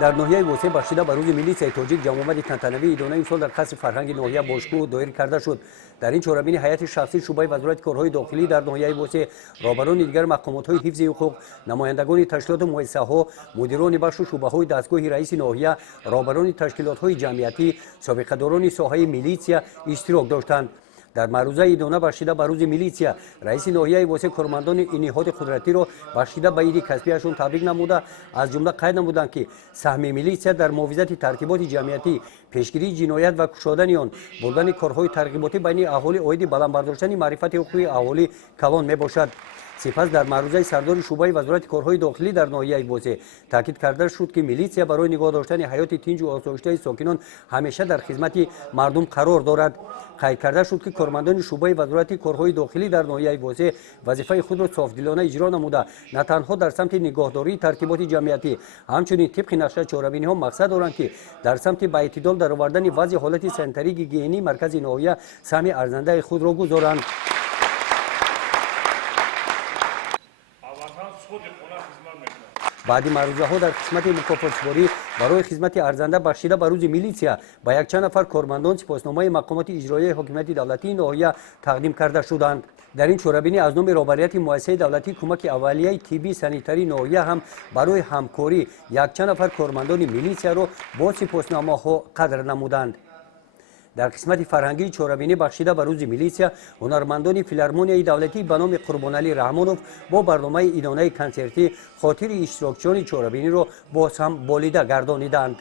در ناحیه وسه بخشیده به روز ملیسیای تاجیک جمع‌آمد تنتنوی ایدانه امسال در قصر فرهنگ ناحیه باشکوه دایر کرده شد. در این چهارمین هیئت شخصی شعبه وزارت کارهای داخلی در ناحیه وسه رهبران دیگر مقامات‌های حفظ حقوق، نمایندگان تشکیلات و مؤسسه‌ها، مدیران بخش و شعبه‌های دستگاه رئیس ناحیه، رهبران تشکیلات‌های جمعیتی، سابقه‌داران ساحه میلیسیا اشتراک داشتند. در معروضه ایدانه بخشیده به روز میلیسیا رئیس ناحیه واسه کارمندان این نهاد قدرتی را بخشیده به عید کسبیشان تبریک نموده از جمله قید نمودند که سهم میلیسیا در محافظت ترتیبات جمعیتی، پیشگیری جنایت و کشادن آن، بردن کارهای ترغیباتی بین اهالی عاید بلند برداشتن معرفت حقوقی اهالی کلان میباشد. سپس در معروضه سردار شعبه وزارت کارهای داخلی در ناحیه وسه تاکید کرده شد که میلیسیا برای نگاه داشتن حیات تنج و آسایشته ساکنان همیشه در خدمت مردم قرار دارد. قید کرده شد که کارمندان شعبه وزارت کارهای داخلی در ناحیه وسه وظیفه خود را صافدلانه اجرا نموده نه تنها در سمت نگاهداری ترتیبات جمعیتی، همچنین طبق نقشه چهاربینی ها مقصد دارند که در سمت به اعتدال در آوردن وضع حالت سنتری گیگینی مرکز ناحیه سهم ارزنده خود را گذارند. بعد معروضه ها در قسمت مکافات‌سپاری برای خدمت ارزنده بخشیده به روز میلیسیا به یک چند نفر کارمندان سپاسنامه مقامات اجرایی حاکمیت دولتی ناحیه تقدیم کرده شدند. در این چهاربینی از نام رهبریت مؤسسه دولتی کمک اولیه طبی سانیتری ناحیه هم برای همکاری یک چند نفر کارمندان میلیسیا را با سپاسنامه ها قدر نمودند. در قسمت فرهنگی چهاربینی بخشیده به روز میلیسیا هنرمندان فیلارمونیای دولتی به نام قربانعلی رحمانوف با برنامه ایدانه کنسرتی خاطر اشتراکچیان چهاربینی را باز هم بالیده گردانیدند.